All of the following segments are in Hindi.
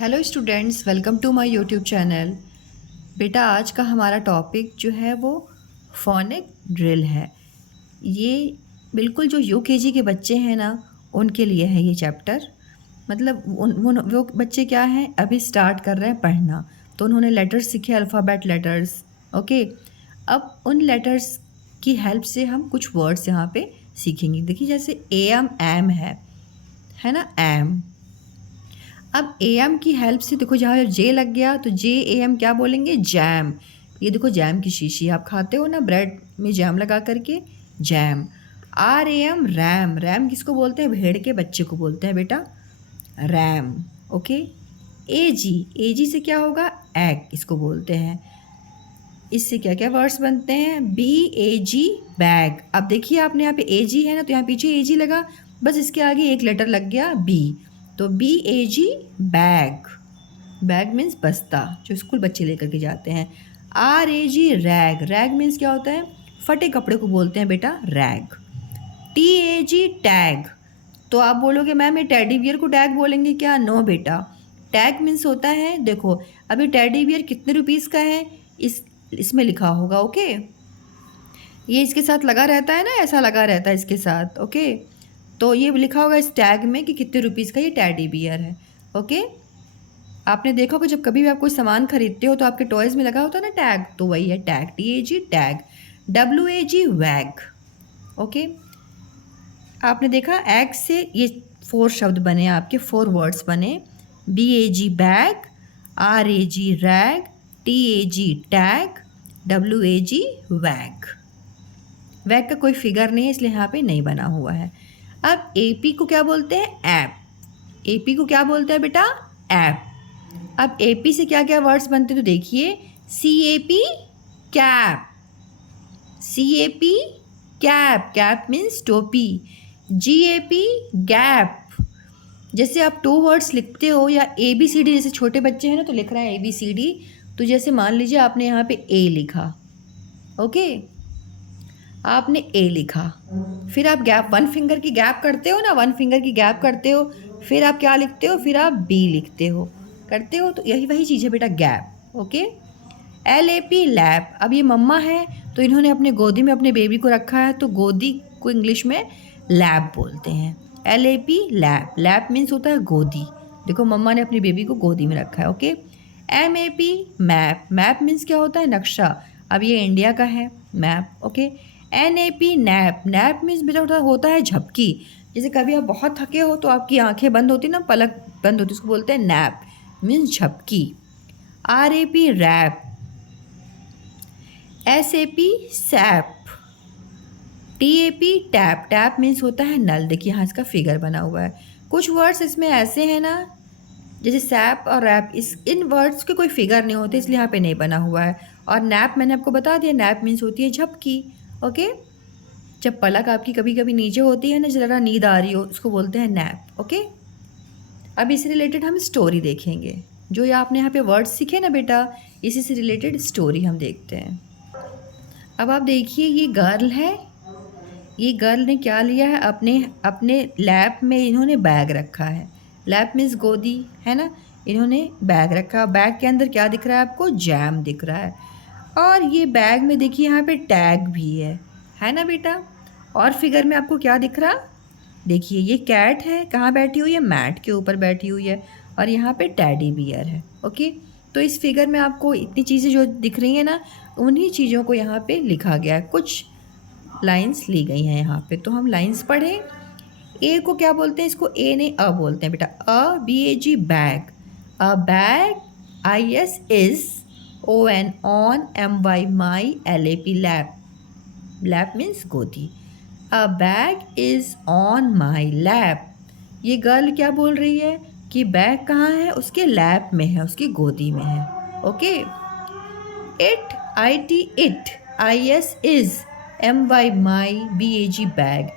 Hello students, welcome to my YouTube channel. बेटा, आज का हमारा टॉपिक जो है वो फोनिक ड्रिल है। ये बिल्कुल जो यूकेजी के बच्चे हैं ना, उनके लिए है ये चैप्टर। मतलब वो बच्चे क्या हैं, अभी स्टार्ट कर रहे हैं पढ़ना, तो उन्होंने लेटर्स सीखे, अल्फ़ाबेट लेटर्स। ओके, अब उन लेटर्स की हेल्प से हम कुछ वर्ड्स यहाँ पे सीखेंगे। देखिए, जैसे एम है ना, एम। अब ए एम की हेल्प से देखो, जहाँ जे लग गया तो जे ए एम क्या बोलेंगे, जैम। ये देखो, जैम की शीशी आप खाते हो ना ब्रेड में जैम लगा करके, jam. R A M, RAM. RAM किसको बोलते हैं, भेड़ के बच्चे को बोलते हैं बेटा, रैम। ओके। ए जी से क्या होगा, एग, इसको बोलते हैं। इससे क्या क्या वर्ड्स बनते हैं, बी ए जी, बैग। अब देखिए, आपने यहाँ पे ए जी है ना, तो यहाँ पीछे ए जी लगा, बस इसके आगे एक लेटर लग गया बी, तो B A G, bag. Bag means बस्ता, जो स्कूल बच्चे लेकर के जाते हैं। R A G, rag. Rag means क्या होता है, फटे कपड़े को बोलते हैं बेटा, rag. T A G, tag. तो आप बोलोगे मैम ये टेडी बियर को टैग बोलेंगे क्या, नो बेटा। टैग मीन्स होता है, देखो अभी टेडी बियर कितने रुपीज़ का है, इसमें लिखा होगा। ओके, ये इसके साथ लगा रहता है ना, ऐसा लगा रहता है इसके साथ। ओके, तो ये लिखा होगा इस टैग में कि कितने रुपीज़ का ये टेडी बियर है। ओके, आपने देखा होगा जब कभी भी आप कोई सामान खरीदते हो तो आपके टॉयज़ में लगा होता है ना टैग, तो वही है tag, T A G, tag. W A G, wag. Okay, आपने देखा एग से ये 4 शब्द बने, आपके 4 वर्ड्स बने। B A G, bag. R A G, rag. T A G, tag. W A G, wag. Wag का कोई फिगर नहीं है, इसलिए यहाँ पे नहीं बना हुआ है। अब ए पी को क्या बोलते हैं, ऐप। ए पी को क्या बोलते हैं बेटा, ऐप। अब ए पी से क्या क्या वर्ड्स बनते हैं तो देखिए, C A P, cap. C A P, cap. Cap means टोपी। G A P, gap. जैसे आप 2 वर्ड्स लिखते हो या ए बी सी डी, जैसे छोटे बच्चे हैं ना तो लिख रहे हैं ए बी सी डी, तो जैसे मान लीजिए आपने यहाँ पे ए लिखा। ओके, आपने ए लिखा, फिर आप गैप, 1 फिंगर की गैप करते हो ना, 1 फिंगर की गैप करते हो, फिर आप क्या लिखते हो, फिर आप बी लिखते हो, करते हो, तो यही वही चीज़ है बेटा, gap. Okay. L A P, lap. अब ये मम्मा है तो इन्होंने अपने गोदी में अपने बेबी को रखा है, तो गोदी को इंग्लिश में लैप बोलते हैं। L A P, lap. Lap means होता है गोदी। देखो, मम्मा ने अपनी बेबी को गोदी में रखा है। Okay. M A P, map. Map means क्या होता है, नक्शा। अब ये इंडिया का है map. Okay. N A P, nap. Nap means बेटा होता है झपकी। जैसे कभी आप बहुत थके हो तो आपकी आंखें बंद होती ना, पलक बंद होती, उसको बोलते हैं नैप, मीन्स झपकी। R A P, rap. S A P, sap. T A P, tap. Tap means होता है नल। देखिए यहाँ इसका फिगर बना हुआ है। कुछ वर्ड्स इसमें ऐसे हैं ना, जैसे सैप और रैप, इन वर्ड्स के कोई फिगर नहीं होते, इसलिए यहाँ पे नहीं बना हुआ है। और नैप मैंने आपको बता दिया, नैप मीन्स होती है झपकी। ओके, जब पलक आपकी कभी कभी नीचे होती है ना, ज़रा नींद आ रही हो, उसको बोलते हैं नैप। ओके, अब इससे रिलेटेड हम स्टोरी देखेंगे। जो ये आपने यहाँ पे वर्ड्स सीखे ना बेटा, इसी से रिलेटेड स्टोरी हम देखते हैं। अब आप देखिए, ये गर्ल है, ये गर्ल ने क्या लिया है, अपने अपने लैप में इन्होंने बैग रखा है। लैप मीन्स गोदी, है ना, इन्होंने बैग रखा। बैग के अंदर क्या दिख रहा है आपको, जैम दिख रहा है। और ये बैग में देखिए यहाँ पे टैग भी है ना बेटा। और फिगर में आपको क्या दिख रहा, देखिए ये कैट है, कहाँ बैठी हुई है, मैट के ऊपर बैठी हुई है। और यहाँ पे टेडी बियर है। ओके, तो इस फिगर में आपको इतनी चीज़ें जो दिख रही हैं ना, उन्हीं चीज़ों को यहाँ पे लिखा गया है, कुछ लाइंस ली गई हैं यहाँ पे। तो हम लाइंस पढ़ें। ए को क्या बोलते हैं, इसको ए नहीं अ बोलते हैं बेटा, अ, B A G, bag. A bag, I S is, O N on, M Y my, L A P, lap. Lap means गोदी। A bag is on my lap. ये गर्ल क्या बोल रही है कि बैग कहाँ है, उसके लैप में है, उसकी गोदी में है। Okay. It, I T, it, I S is, M Y my, B A G, bag.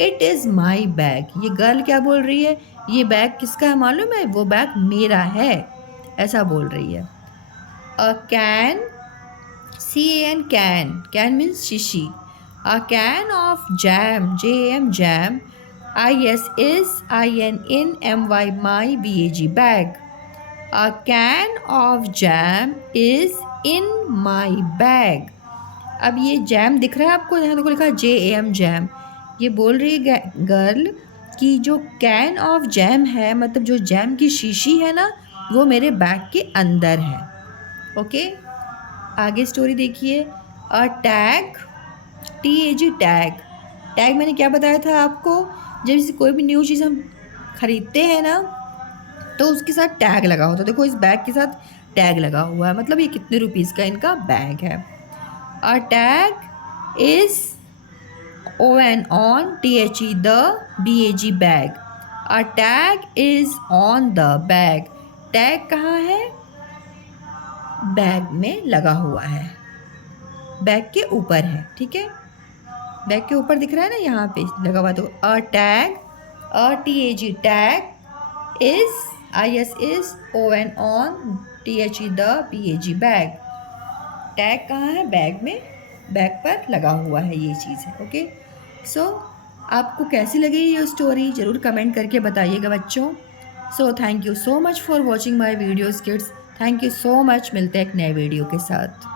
It is my bag. ये गर्ल क्या बोल रही है, ये बैग किसका है मालूम है, वो बैग मेरा है, ऐसा बोल रही है। A can, C A N, can. Can means शीशी। A can of jam, J M, jam. I S is, I N in, M Y my, B A G, bag. A can of jam is in my bag. अब ये जैम दिख रहा है आपको, यहाँ देखो लिखा है JAM जैम। ये बोल रही है गर्ल कि जो कैन ऑफ जैम है, मतलब जो जैम की शीशी है ना, वो मेरे बैग के अंदर है। ओके, आगे स्टोरी देखिए। A tag, TAG tag. Tag मैंने क्या बताया था आपको, जब जैसे कोई भी न्यू चीज़ हम खरीदते हैं ना, तो उसके साथ टैग लगा होता है। देखो इस बैग के साथ टैग लगा हुआ है, मतलब ये कितने रुपीज़ का इनका बैग है। A tag is ON on THE the BAG bag. A tag is on the bag. Tag कहाँ है, बैग में लगा हुआ है, बैग के ऊपर है। ठीक है, बैग के ऊपर दिख रहा है ना, यहाँ पे लगा हुआ। तो a tag, TAG tag is IS is ON on THE the BAG bag. Tag कहाँ है, बैग में, बैग पर लगा हुआ है, ये चीज़ है। ओके, सो आपको कैसी लगी ये स्टोरी ज़रूर कमेंट करके बताइएगा बच्चों। So thank you so much for watching my videos kids. Thank you so much, मिलते हैं एक नए वीडियो के साथ।